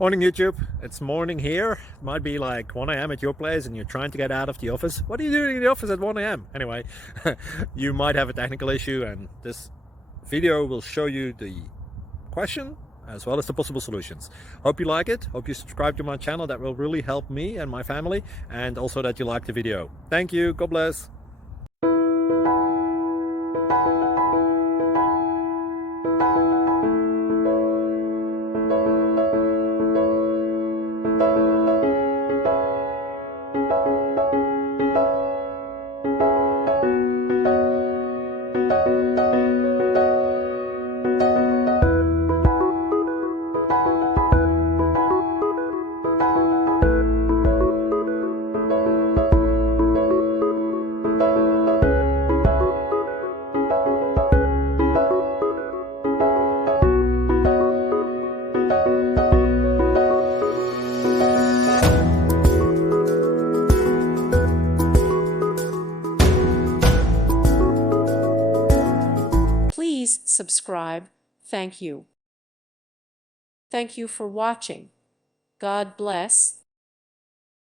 Morning YouTube, it's morning here. It might be like 1 a.m. at your place and you're trying to get out of the office. What are you doing in the office at 1 a.m.? Anyway, you might have a technical issue and this video will show you the question as well as the possible solutions. Hope you like it, hope you subscribe to my channel. That will really help me and my family, and also that you like the video. Thank you, God bless. Please subscribe. Thank you. Thank you for watching. God bless.